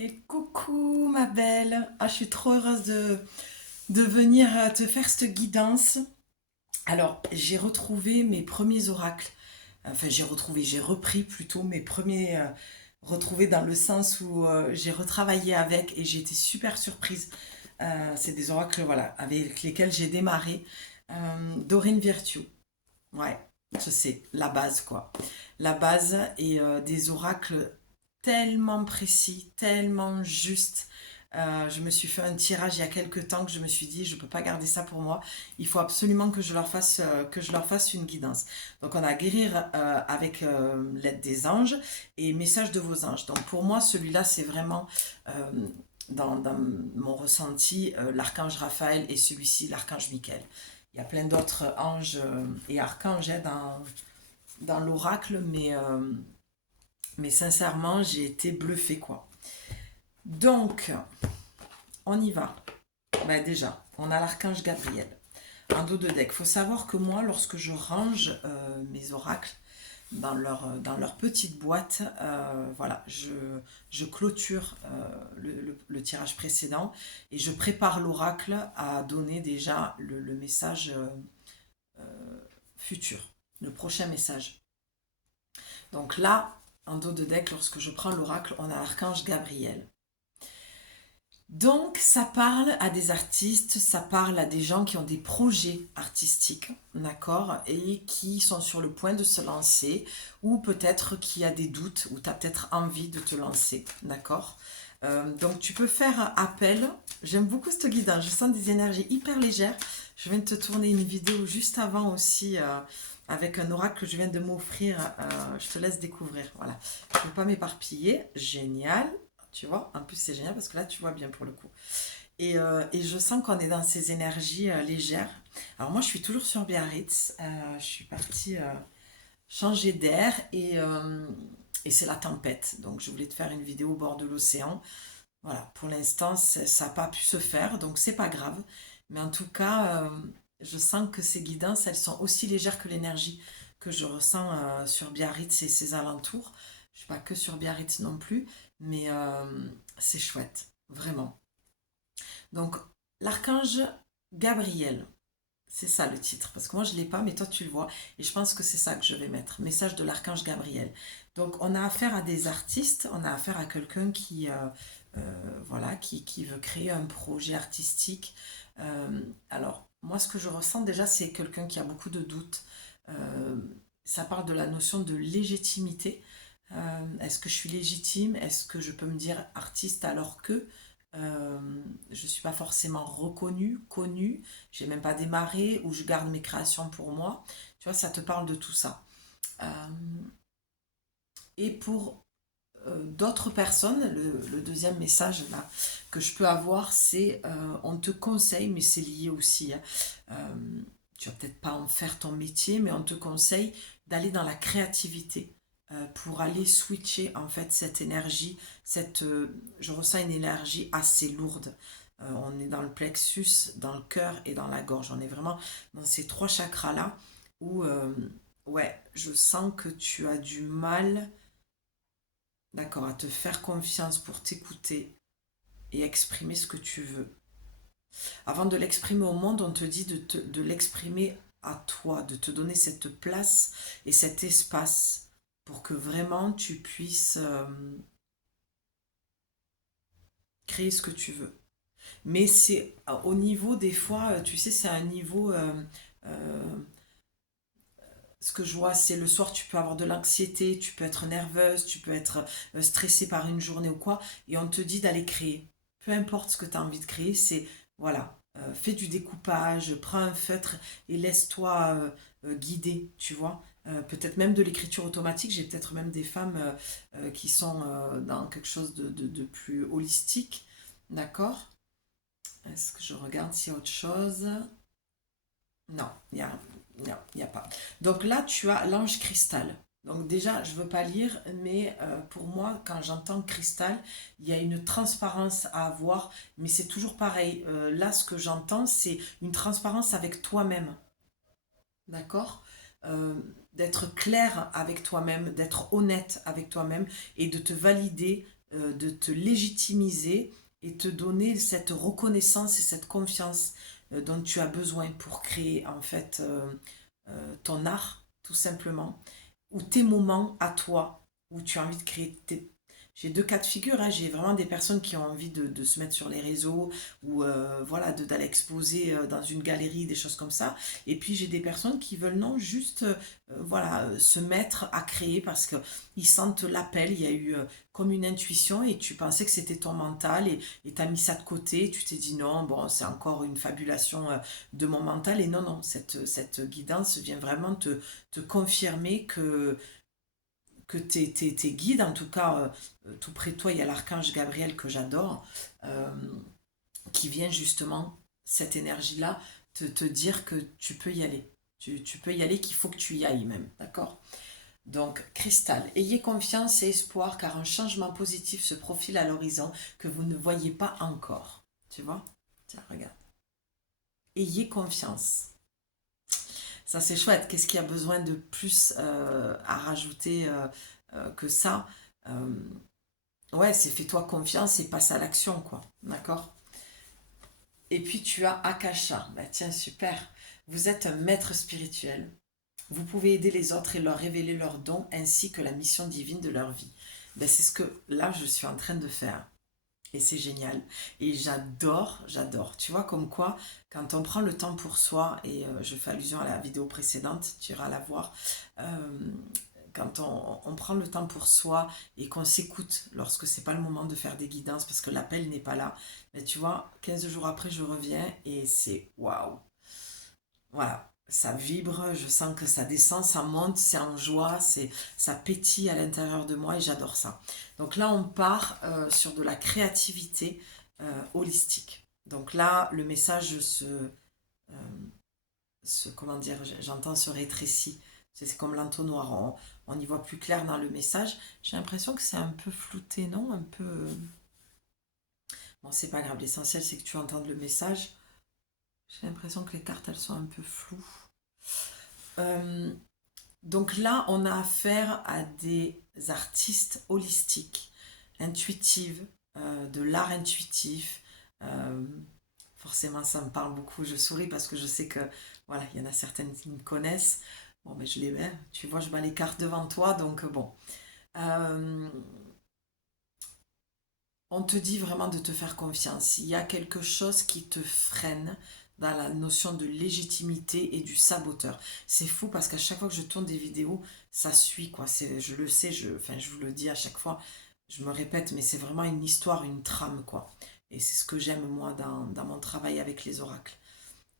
Et coucou ma belle, je suis trop heureuse de venir te faire cette guidance. Alors j'ai retrouvé mes premiers oracles, enfin j'ai repris plutôt mes premiers retrouvés dans le sens où j'ai retravaillé avec et j'ai été super surprise. C'est des oracles voilà, avec lesquels j'ai démarré. Dorine Virtue, ouais, je sais, la base quoi. La base et des oracles tellement précis, tellement justes. Je me suis fait un tirage il y a quelques temps que je me suis dit je ne peux pas garder ça pour moi. Il faut absolument que je leur fasse une guidance. Donc on a guérir avec l'aide des anges et message de vos anges. Donc pour moi celui-là c'est vraiment euh, dans mon ressenti l'archange Raphaël et celui-ci l'archange Michael. Il y a plein d'autres anges et archanges dans l'oracle, mais sincèrement, j'ai été bluffée, quoi. Donc, on y va. Ben déjà, on a l'archange Gabriel. Un dos de deck. Il faut savoir que moi, lorsque je range mes oracles dans leur petite boîte, voilà, je clôture le tirage précédent et je prépare l'oracle à donner déjà le message futur, le prochain message. Donc là, en dos de deck, lorsque je prends l'oracle, on a l'archange Gabriel. Donc, ça parle à des artistes, ça parle à des gens qui ont des projets artistiques, d'accord, et qui sont sur le point de se lancer, ou peut-être qu'il y a des doutes, ou tu as peut-être envie de te lancer, d'accord. Donc, tu peux faire appel. J'aime beaucoup ce guide, hein, je sens des énergies hyper légères. Je viens de te tourner une vidéo juste avant aussi, avec un oracle que je viens de m'offrir. Je te laisse découvrir, voilà. Je ne vais pas m'éparpiller, génial. Tu vois, en plus c'est génial parce que là tu vois bien pour le coup. Et je sens qu'on est dans ces énergies légères. Alors moi je suis toujours sur Biarritz. Je suis partie changer d'air et c'est la tempête. Donc je voulais te faire une vidéo au bord de l'océan. Voilà, pour l'instant ça n'a pas pu se faire donc c'est pas grave. Mais en tout cas, je sens que ces guidances elles sont aussi légères que l'énergie que je ressens sur Biarritz et ses alentours. Je ne suis pas que sur Biarritz non plus, mais c'est chouette, vraiment. Donc, l'archange Gabriel, c'est ça le titre, parce que moi je ne l'ai pas, mais toi tu le vois, et je pense que c'est ça que je vais mettre, message de l'archange Gabriel. Donc, on a affaire à des artistes, on a affaire à quelqu'un voilà, qui veut créer un projet artistique. Alors, moi ce que je ressens déjà, c'est quelqu'un qui a beaucoup de doutes. Euh, Ça parle de la notion de légitimité. Est-ce que je suis légitime? Est-ce que je peux me dire artiste alors que euh, je ne suis pas forcément reconnue, connue, j'ai même pas démarré ou je garde mes créations pour moi? Tu vois, ça te parle de tout ça. Euh, et pour d'autres personnes, le deuxième message là, que je peux avoir, c'est on te conseille, mais c'est lié aussi, hein. Tu vas peut-être pas en faire ton métier, mais on te conseille d'aller dans la créativité pour aller switcher en fait cette énergie, je ressens une énergie assez lourde. On est dans le plexus, dans le cœur et dans la gorge. On est vraiment dans ces trois chakras là où ouais, je sens que tu as du mal, d'accord, à te faire confiance pour t'écouter et exprimer ce que tu veux. Avant de l'exprimer au monde, on te dit de l'exprimer à toi, de te donner cette place et cet espace pour que vraiment tu puisses créer ce que tu veux. Mais c'est au niveau des fois, tu sais, c'est un niveau euh, ce que je vois, c'est le soir, tu peux avoir de l'anxiété, tu peux être nerveuse, tu peux être stressée par une journée ou quoi, et on te dit d'aller créer. Peu importe ce que tu as envie de créer, c'est, voilà, fais du découpage, prends un feutre et laisse-toi guider, tu vois. Peut-être même de l'écriture automatique, j'ai peut-être même des femmes qui sont dans quelque chose de plus holistique, d'accord? Est-ce que je regarde s'il y a autre chose? Non, il y a pas. Donc là, tu as l'ange cristal. Donc déjà, je ne veux pas lire, mais pour moi, quand j'entends cristal, il y a une transparence à avoir, mais c'est toujours pareil. Là, ce que j'entends, c'est une transparence avec toi-même, d'accord? Euh, D'être clair avec toi-même, d'être honnête avec toi-même et de te valider de te légitimiser et te donner cette reconnaissance et cette confiance dont tu as besoin pour créer en fait ton art, tout simplement, ou tes moments à toi, où tu as envie de créer tes... J'ai deux cas de figure, hein. J'ai vraiment des personnes qui ont envie de se mettre sur les réseaux ou voilà, d'aller exposer dans une galerie, des choses comme ça. Et puis j'ai des personnes qui veulent non, juste voilà, se mettre à créer parce qu'ils sentent l'appel. Il y a eu comme une intuition et tu pensais que c'était ton mental et tu as mis ça de côté. Tu t'es dit non, bon, c'est encore une fabulation de mon mental. Et non, non, cette guidance vient vraiment te confirmer que tes guides, en tout cas, tout près de toi, il y a l'archange Gabriel que j'adore, euh, qui vient justement, cette énergie-là, te dire que tu peux y aller. Tu peux y aller, qu'il faut que tu y ailles même, d'accord? Donc, cristal, ayez confiance et espoir car un changement positif se profile à l'horizon que vous ne voyez pas encore. Tu vois? Tiens, regarde. Ayez confiance. Ça, c'est chouette. Qu'est-ce qu'il y a besoin de plus à rajouter que ça? Euh, Ouais, c'est fais-toi confiance et passe à l'action, quoi. D'accord? Et puis tu as Akasha. Bah tiens, super. Vous êtes un maître spirituel. Vous pouvez aider les autres et leur révéler leurs dons ainsi que la mission divine de leur vie. Ben, c'est ce que là je suis en train de faire. Et c'est génial. Et j'adore, j'adore. Tu vois, comme quoi, quand on prend le temps pour soi, et je fais allusion à la vidéo précédente, tu iras la voir, euh, quand on prend le temps pour soi et qu'on s'écoute lorsque c'est pas le moment de faire des guidances parce que l'appel n'est pas là, mais tu vois, 15 jours après, je reviens et c'est waouh. Voilà, ça vibre, je sens que ça descend, ça monte, c'est en joie, ça pétille à l'intérieur de moi et j'adore ça. Donc là, on part sur de la créativité holistique. Donc là, le message comment dire, j'entends se rétrécit. C'est comme l'entonnoir, on y voit plus clair dans le message. J'ai l'impression que c'est un peu flouté, non? Un peu... Bon, c'est pas grave, l'essentiel c'est que tu entendes le message. J'ai l'impression que les cartes, elles sont un peu floues. Euh, donc là, on a affaire à des artistes holistiques, intuitives, de l'art intuitif. Euh, Forcément, ça me parle beaucoup. Je souris parce que je sais que, voilà, il y en a certaines qui me connaissent. Bon, mais je les mets. Tu vois, je bats les cartes devant toi, donc bon. Euh, on te dit vraiment de te faire confiance. Il y a quelque chose qui te freine dans la notion de légitimité et du saboteur. C'est fou parce qu'à chaque fois que je tourne des vidéos, ça suit, quoi. Je le sais, enfin, je vous le dis à chaque fois, je me répète, mais c'est vraiment une histoire, une trame, quoi. Et c'est ce que j'aime, moi, dans mon travail avec les oracles.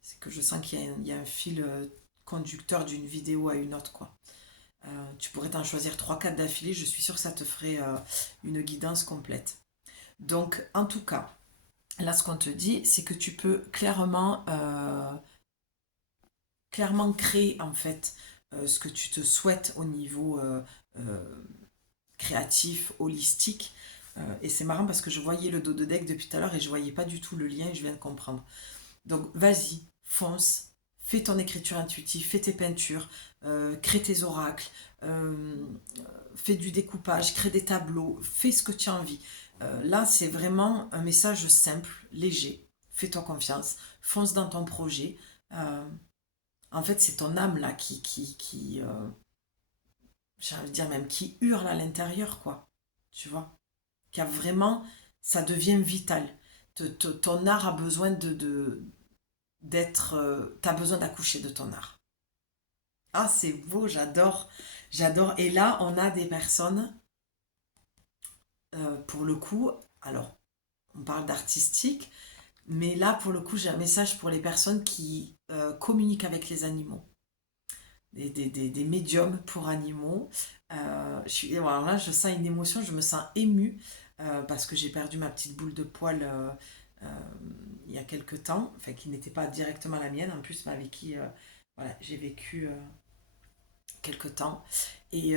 C'est que je sens qu'il y a un fil conducteur d'une vidéo à une autre, quoi. Tu pourrais t'en choisir trois quatre d'affilée, je suis sûre que ça te ferait une guidance complète. Donc, en tout cas, là, ce qu'on te dit, c'est que tu peux clairement créer, en fait, ce que tu te souhaites au niveau euh, créatif, holistique. Et c'est marrant parce que je voyais le dos de deck depuis tout à l'heure et je voyais pas du tout le lien et je viens de comprendre. Donc, vas-y, fonce, fais ton écriture intuitive, fais tes peintures, crée tes oracles, fais du découpage, crée des tableaux, fais ce que tu as envie. Là, c'est vraiment un message simple, léger. Fais-toi confiance, fonce dans ton projet. Euh, En fait, c'est ton âme là qui j'ai envie de dire même, qui hurle à l'intérieur, quoi. Tu vois? Qui a vraiment, ça devient vital. Ton art a besoin d'être, t'as besoin d'accoucher de ton art. Ah, c'est beau, j'adore, j'adore. Et là, on a des personnes, pour le coup, alors, on parle d'artistique, mais là, pour le coup, j'ai un message pour les personnes qui communiquent avec les animaux, des médiums pour animaux. Alors là, je sens une émotion, je me sens émue parce que j'ai perdu ma petite boule de poil euh, il y a quelque temps, enfin qui n'était pas directement la mienne, en plus, mais avec qui voilà, j'ai vécu quelque temps. Et,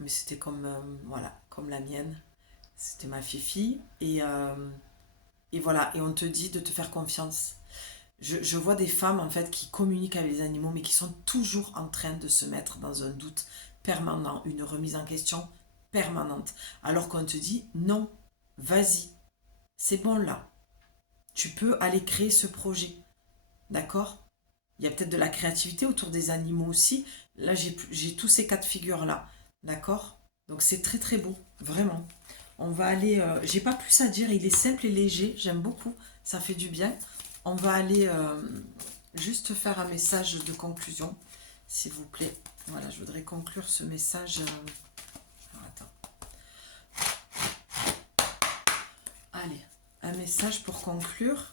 mais c'était comme, voilà, comme la mienne, c'était ma fifi. Et voilà, et on te dit de te faire confiance. Je vois des femmes en fait qui communiquent avec les animaux mais qui sont toujours en train de se mettre dans un doute permanent, une remise en question permanente. Alors qu'on te dit, non, vas-y, c'est bon là. Tu peux aller créer ce projet. D'accord? Il y a peut-être de la créativité autour des animaux aussi. Là, j'ai tous ces cas de figure-là. D'accord? Donc, c'est très, très beau. Vraiment. On va aller... j'ai pas plus à dire. Il est simple et léger. J'aime beaucoup. Ça fait du bien. On va aller juste faire un message de conclusion, s'il vous plaît. Voilà, je voudrais conclure ce message. Attends. Allez, un message pour conclure.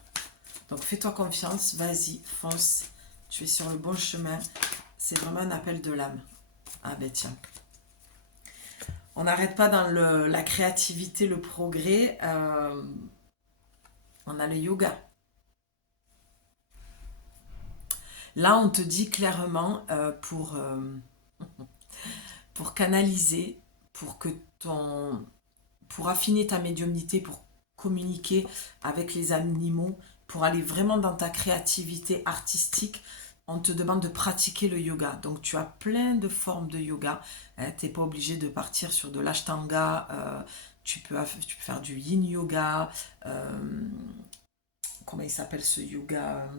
Donc, fais-toi confiance. Vas-y, fonce. Tu es sur le bon chemin. C'est vraiment un appel de l'âme. Ah ben tiens. On n'arrête pas dans la créativité, le progrès. On a le yoga. Là, on te dit clairement pour canaliser, pour affiner ta médiumnité, pour communiquer avec les animaux, pour aller vraiment dans ta créativité artistique, on te demande de pratiquer le yoga. Donc, tu as plein de formes de yoga. Hein, tu n'es pas obligé de partir sur de l'ashtanga. Tu peux faire du yin yoga. Comment il s'appelle ce yoga?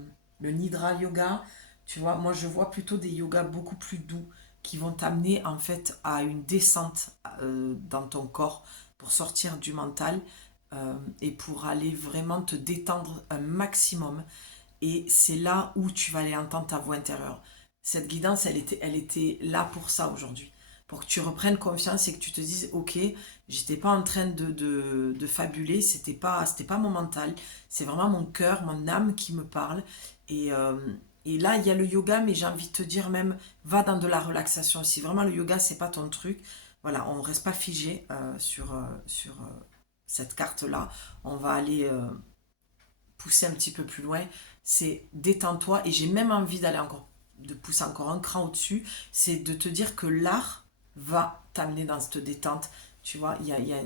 Le nidra yoga. Tu vois, moi, je vois plutôt des yogas beaucoup plus doux qui vont t'amener en fait à une descente dans ton corps pour sortir du mental et pour aller vraiment te détendre un maximum. Et c'est là où tu vas aller entendre ta voix intérieure. Cette guidance, elle était là pour ça aujourd'hui. Pour que tu reprennes confiance et que tu te dises, ok, j'étais pas en train de fabuler, c'était pas mon mental, c'est vraiment mon cœur, mon âme qui me parle. Et là, il y a le yoga, mais j'ai envie de te dire même, va dans de la relaxation. Si vraiment le yoga, c'est pas ton truc, voilà, on ne reste pas figé sur cette carte-là. On va aller pousser un petit peu plus loin. C'est détends-toi. Et j'ai même envie de pousser encore un cran au-dessus. C'est de te dire que l'art va t'amener dans cette détente. Tu vois, il y a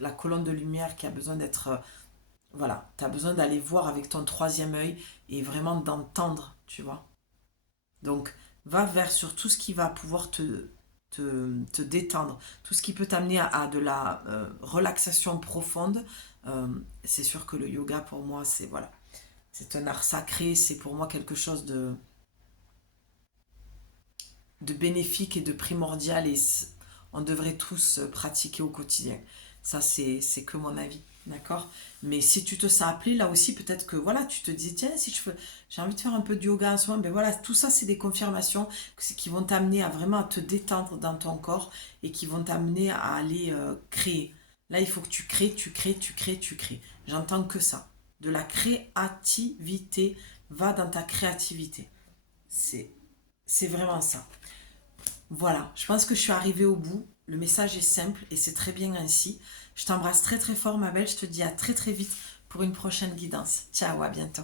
la colonne de lumière qui a besoin d'être... voilà, tu as besoin d'aller voir avec ton troisième œil et vraiment d'entendre, tu vois. Donc, va vers sur tout ce qui va pouvoir te détendre, tout ce qui peut t'amener à de la relaxation profonde. C'est sûr que le yoga, pour moi, c'est voilà, c'est un art sacré, c'est pour moi quelque chose de bénéfique et de primordial et on devrait tous pratiquer au quotidien. Ça, c'est que mon avis, d'accord? Mais si tu te sens appelé, là aussi, peut-être que, voilà, tu te dis, tiens, si j'ai envie de faire un peu de yoga en ce moment, ben voilà, tout ça, c'est des confirmations qui vont t'amener à vraiment te détendre dans ton corps et qui vont t'amener à aller créer. Là, il faut que tu crées, tu crées, tu crées, tu crées. J'entends que ça. De la créativité, va dans ta créativité. C'est vraiment ça. Voilà, je pense que je suis arrivée au bout. Le message est simple et c'est très bien ainsi. Je t'embrasse très très fort ma belle, je te dis à très très vite pour une prochaine guidance. Ciao, à bientôt.